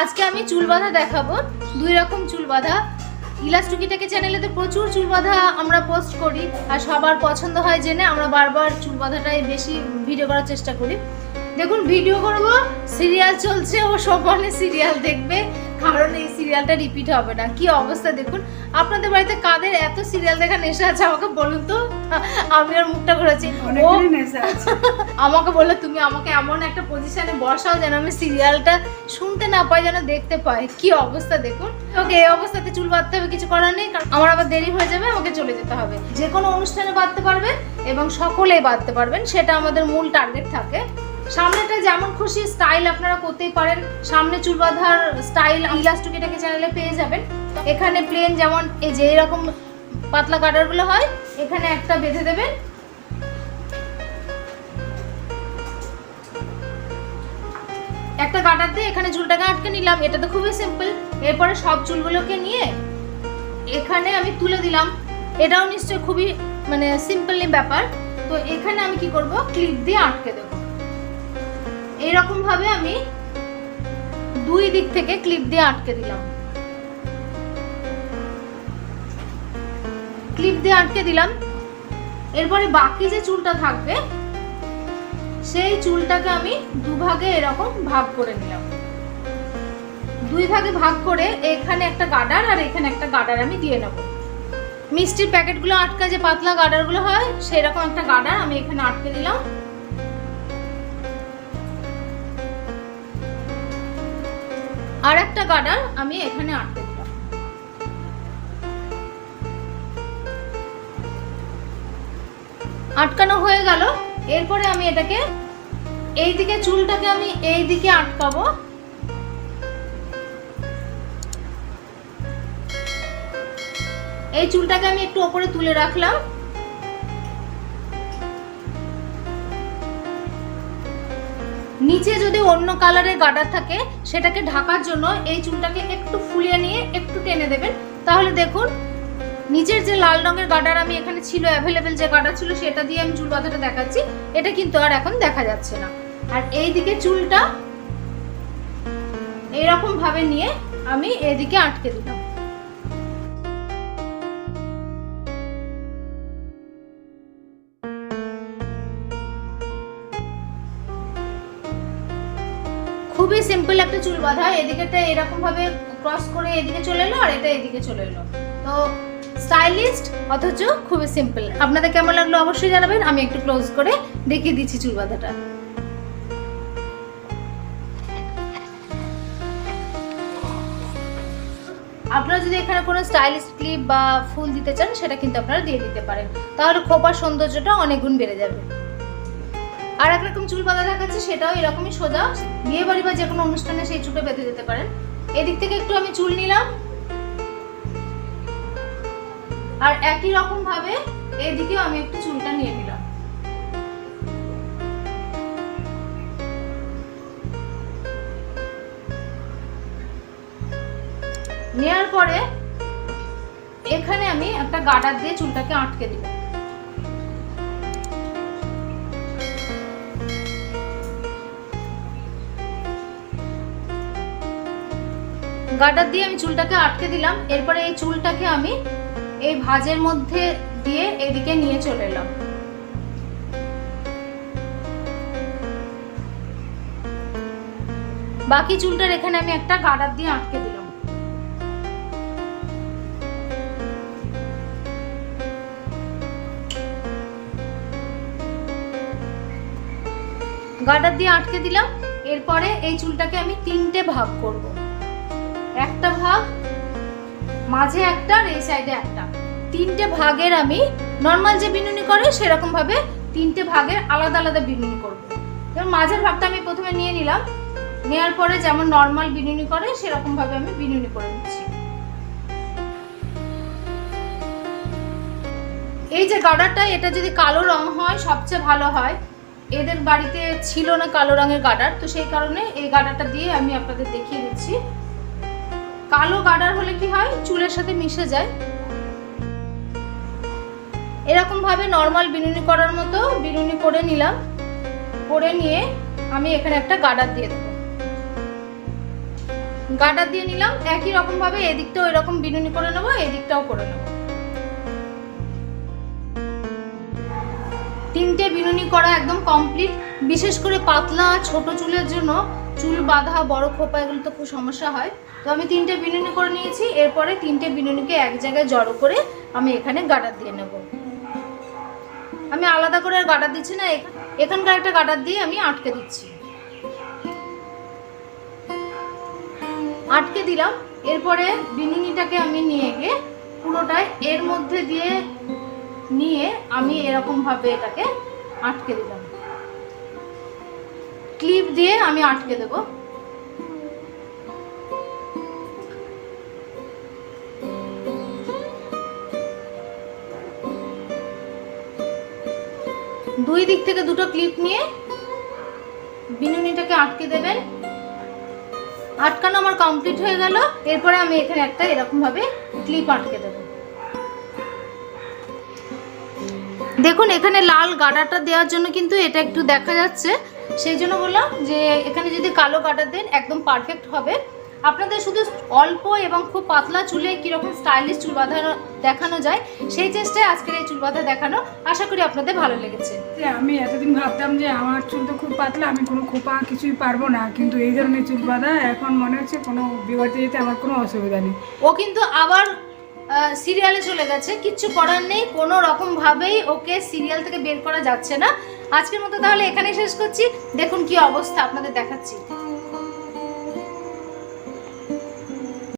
আজকে আমি চুল বাঁধা দেখাবো, দুই রকম চুল বাঁধা। ইলাস্টুকিটাকে চ্যানেলে তো প্রচুর চুল বাঁধা আমরা পোস্ট করি, আর সবার পছন্দ হয় জেনে আমরা বারবার চুল বাঁধাটাই বেশি ভিডিও করার চেষ্টা করি। দেখুন, ভিডিও করব, সিরিয়াল চলছে, ও সমানে সিরিয়াল দেখবে, কারণ এই সিরিয়ালটা রিপিট হবে না। কি অবস্থা দেখুন। আপনাদের বাড়িতে কাদের এত সিরিয়াল দেখা নেশা আছে আমাকে বলুন তো। আমি ওর মুখটা ঘুরেছি, ও আমাকে বললো তুমি আমাকে এমন একটা পজিশনে বসাও যেন আমি সিরিয়ালটা শুনতে না পাই, যেন দেখতে পাই। কি অবস্থা দেখুন। ওকে এই অবস্থাতে চুল বাঁধতে হবে, কিছু করার নেই, কারণ আমার আবার দেরি হয়ে যাবে, আমাকে চলে যেতে হবে। যে কোনো অনুষ্ঠানে বাঁধতে পারবেন এবং সকলেই বাঁধতে পারবেন, সেটা আমাদের মূল টার্গেট থাকে। সামনেটা যেমন খুশি স্টাইল আপনারা করতেই পারেন। সামনে চুল বাঁধার স্টাইল ইলাস্টুকিটাকে চ্যানেলে পেয়ে যাবেন। এখানে প্লেন যেমন এই যে এরকম পাতলা কাটারগুলো হয়, এখানে একটা বেঁধে দেবেন। একটা কাটার দিয়ে এখানে চুলটাকে আটকে নিলাম, এটা তো খুবই সিম্পল। এরপরে সব চুলগুলোকে নিয়ে এখানে আমি তুলে দিলাম। এটাও নিশ্চয়ই খুবই মানে সিম্পলি ব্যাপার। তো এখানে আমি কি করব, ক্লিপ দিয়ে আটকে দেব। এইরকম ভাবে আমি দুই দিক থেকে ক্লিপ দিয়ে আটকে দিলাম। ক্লিপ দিয়ে আটকে দিলাম। এরপরে বাকি যে চুলটা থাকবে সেই চুলটাকে আমি দুভাগে এরকম ভাগ করে নিলাম। দুই ভাগে ভাগ করে এখানে একটা গার্ডার আর এখানে একটা গার্ডার আমি দিয়ে নেব। মিষ্টির প্যাকেটগুলো আটকা যে পাতলা গার্ডারগুলো হয়, সেরকম একটা গার্ডার আমি এখানে আটকে দিলাম। আর একটা গার্ডার আমি এখানে আটকে দিলাম। আটকানো হয়ে গেল। এরপরে আমি এটাকে এইদিকে চুলটাকে আমি এইদিকে আটকাবো। এই চুলটাকে আমি একটু উপরে তুলে রাখলাম। নিচে যদি অন্য কালারের গার্ডার থাকে, সেটাকে ঢাকার জন্য এই চুলটাকে একটু ফুলিয়ে নিয়ে একটু টেনে দেবেন। তাহলে দেখুন, নিচের যে লাল রঙের গার্ডার আমি এখানে ছিল, অ্যাভেলেবেল যে গার্ডার ছিল, সেটা দিয়ে আমি চুল বাঁধাটা দেখাচ্ছি, এটা কিন্তু আর এখন দেখা যাচ্ছে না। আর এইদিকে চুলটা এইরকম ভাবে নিয়ে আমি এদিকে আটকে দিলাম। খুবই সিম্পল একটা চুল বাঁধা। এদিকেটা এরকম ভাবে ক্রস করে এদিকে চলে এলো, আর এটা এদিকে চলে এলো। তো স্টাইলিস্ট অথচ খুবই সিম্পল। আপনাদের কেমন লাগলো অবশ্যই জানাবেন। আমি একটু ক্লোজ করে দেখিয়ে দিচ্ছি চুল বাঁধাটা। আপনারা যদি এখানে কোনো স্টাইলিশ ক্লিপ বা ফুল দিতে চান, সেটা কিন্তু আপনারা দিয়ে দিতে পারেন, তাহলে খোপার সৌন্দর্যটা অনেক গুণ বেড়ে যাবে। আর একরকম চুল বাঁধা দেখাচ্ছে, সেটাও এরকমই সোজা। বিয়ে বাড়ি বা যে কোনো অনুষ্ঠানে সেই চুলটা বেঁধে যেতে পারেন। এদিক থেকে একটু আমি চুল নিলাম, আর একই রকম ভাবে এদিকেও আমি একটু চুলটা নিয়ে নিলাম। নেওয়ার পরে এখানে আমি একটা গার্ডার দিয়ে চুলটাকে আটকে দিব। গার্ডার দিয়ে আমি চুলটাকে আটকে দিলাম। এরপরে এই চুলটাকে আমি এই ভাঁজের মধ্যে দিয়ে এদিকে নিয়ে চলে এলাম। বাকি চুলটার এখানে আমি একটা গার্ডার দিয়ে আটকে দিলাম। গার্ডার দিয়ে আটকে দিলাম। এরপরে এই চুলটাকে আমি তিনটে ভাগ করব। একটা ভাগ, মাঝে একটা, আর এই সাইডে একটা। তিনটে ভাগের আমি নর্মাল যে বিনুনি করে সেরকম ভাবে তিনটে ভাগের আলাদা আলাদা বিনুনি করব। যেমন মাঝের ভাগটা আমি প্রথমে নিয়ে নিলাম। নেওয়ার পরে যেমন নর্মাল বিনুনি করে সেরকম ভাবে আমি বিনুনি করে নিচ্ছি। এই যে গার্ডারটা, এটা যদি কালো রং হয় সবচেয়ে ভালো হয়। এদের বাড়িতে ছিল না কালো রঙের গার্ডার, তো সেই কারণে এই গার্ডারটা দিয়ে আমি আপনাদের দেখিয়ে দিচ্ছি। কালো গার্ডার হলে কি হয়, চুলের সাথে মিশে যায়। এরকম ভাবে নর্মাল বিনুনি করার মতো বিনুনি করে নিলাম। করে নিয়ে আমি এখানে একটা গার্ডার দিয়ে দেব। গার্ডার দিয়ে নিলাম। একই রকম ভাবে এদিকটাও এরকম বিনুনি করে নেবো, এদিকটাও করে নেবো। 3টে বিনুনি করা একদম কমপ্লিট। বিশেষ করে পাতলা ছোট চুলের জন্য চুল বাঁধা, বড় খোপা, এগুলো তো খুব সমস্যা হয়। তো আমি 3টে বিনুনি করে নিয়েছি। এরপরে 3টে বিনুনিকে এক জায়গায় জড়ো করে আমি এখানে গার্ডার দিয়ে নেব। আমি আলাদা করে আর গার্ডার দিচ্ছি না, এখানকার একটা গার্ডার দিয়ে আমি আটকে দিচ্ছি। আটকে দিলাম। এরপরে বিনুনিটাকে আমি নিয়ে গিয়ে পুরোটাই এর মধ্যে দিয়ে নিয়ে আমি এরকম ভাবে এটাকে আটকে দিলাম। ক্লিপ দিয়ে আমি আটকে দেব। দুই দিক থেকে দুটো ক্লিপ নিয়ে বিনুনিটাকে আটকে দেবেন। আটকানো আমার কমপ্লিট হয়ে গেল। এরপরে আমি এখানে একটা এরকম ভাবে ক্লিপ আটকে দেব। দেখুন এখানে লাল গার্ডারটা দেওয়ার জন্য কিন্তু এটা একটু দেখা যাচ্ছে, সেই জন্য বললাম যে এখানে যদি কালো গার্ডার দেন একদম পারফেক্ট হবে। আপনাদের শুধু অল্প এবং খুব পাতলা চুলে কীরকম স্টাইলিশ চুল বাঁধা দেখানো যায় সেই চেষ্টায় আজকের এই চুল বাঁধা দেখানো। আশা করি আপনাদের ভালো লেগেছে। আমি এতদিন ভাবতাম যে আমার চুল তো খুব পাতলা, আমি কোনো খোপা কিছুই পারবো না, কিন্তু এই ধরনের চুল বাঁধা এখন মনে হচ্ছে কোনো বিবাহিতে যেতে আমার কোনো অসুবিধা নেই। ও কিন্তু আবার সিরিয়ালে চলে গেছে, কিচ্ছু করার নেই, কোনো রকম ভাবেই ওকে সিরিয়াল থেকে বের করা যাচ্ছে না। আজকের মতো তাহলে এখানেই শেষ করছি। দেখুন কি অবস্থা আপনাদের দেখাচ্ছি।